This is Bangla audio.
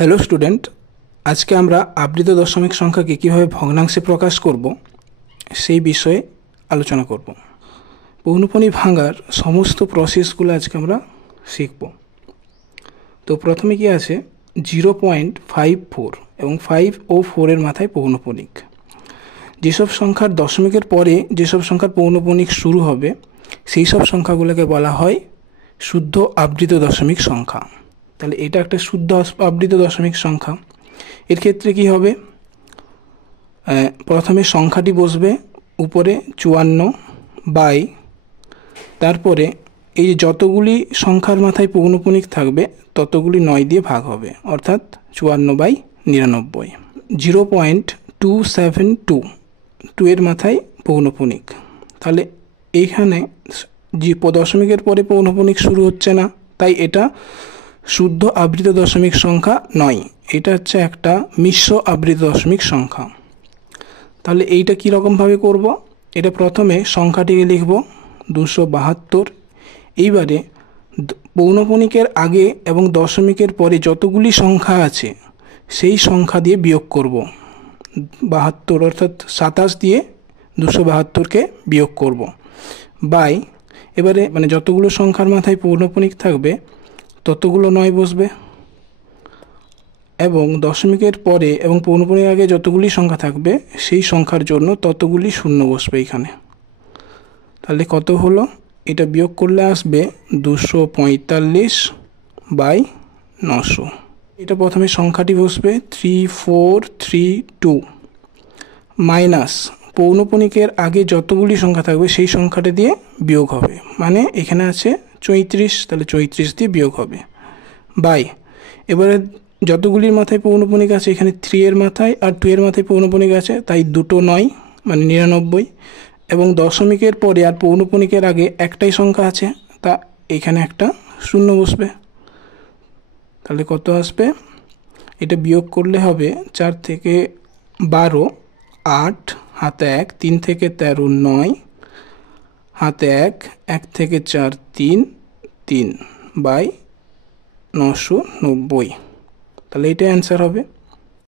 হ্যালো স্টুডেন্ট, আজকে আমরা আবৃত দশমিক সংখ্যাকে কীভাবে ভগ্নাংশে প্রকাশ করব সেই বিষয়ে আলোচনা করব। পৌনঃপুনী ভাঙার সমস্ত প্রসেসগুলো আজকে আমরা শিখব। তো প্রথমে কি আছে, 0.54 এবং 5 ও 4-এর মাথায় পৌনঃপুনিক। যেসব সংখ্যার দশমিকের পরে যেসব সংখ্যার পৌনঃপুনিক শুরু হবে সেই সব সংখ্যাগুলোকে বলা হয় শুদ্ধ আবৃত দশমিক সংখ্যা। তাহলে এটা একটা শুদ্ধ আবৃত দশমিক সংখ্যা। এর ক্ষেত্রে কি হবে, প্রথমে সংখ্যাটি বসবে উপরে 54 বাই, তারপরে এই যে যতগুলি সংখ্যার মাথায় পৌনঃপুনিক থাকবে ততগুলি 9 দিয়ে ভাগ হবে, অর্থাৎ 54/99। 0.272 এর মাথায় পৌনঃপুনিক। তাহলে এইখানে যে দশমিকের পরে পৌনঃপুনিক শুরু হচ্ছে না, তাই এটা শুদ্ধ আবৃত দশমিক সংখ্যা নয়, এটা হচ্ছে একটা মিশ্র আবৃত দশমিক সংখ্যা। তাহলে এইটা কীরকমভাবে করব, এটা প্রথমে সংখ্যাটিকে লিখব 272। এইবারে পৌনঃপুনিকের আগে এবং দশমিকের পরে যতগুলি সংখ্যা আছে সেই সংখ্যা দিয়ে বিয়োগ করব। 72 অর্থাৎ 27 দিয়ে 272কে বিয়োগ করব বাই, এবারে মানে যতগুলো সংখ্যার মাথায় পৌনঃপুনিক থাকবে ততগুলো 9 বসবে, এবং দশমিকের পরে এবং পৌনঃপুনিকের আগে যতগুলি সংখ্যা থাকবে সেই সংখ্যার জন্য ততগুলি শূন্য বসবে এখানে। তাহলে কত হলো, এটা বিয়োগ করলে আসবে 245/900। এটা প্রথমে সংখ্যাটি বসবে 3432 মাইনাস পৌনঃপুনিকের আগে যতগুলি সংখ্যা থাকবে সেই সংখ্যাটা দিয়ে বিয়োগ হবে, মানে এখানে আছে 34, তাহলে 34 দিয়ে বিয়োগ হবে বাই, এবারে যতগুলির মাথায় পৌনঃপুনিক আছে এখানে 3 এর মাথায় আর 2 এর মাথায় পৌনঃপুনিক আছে, তাই দুটো 9 মানে 99, এবং দশমিকের পরে আর পৌনঃপুনিকের আগে একটাই সংখ্যা আছে, তা এখানে একটা শূন্য বসবে। তাহলে কত আসবে, এটা বিয়োগ করলে হবে 4 থেকে 12 8, হাতে 1, 3 থেকে 13 9, হাতে 1, 1 থেকে 4 3, 3/990। তাহলে এটাই অ্যান্সার হবে।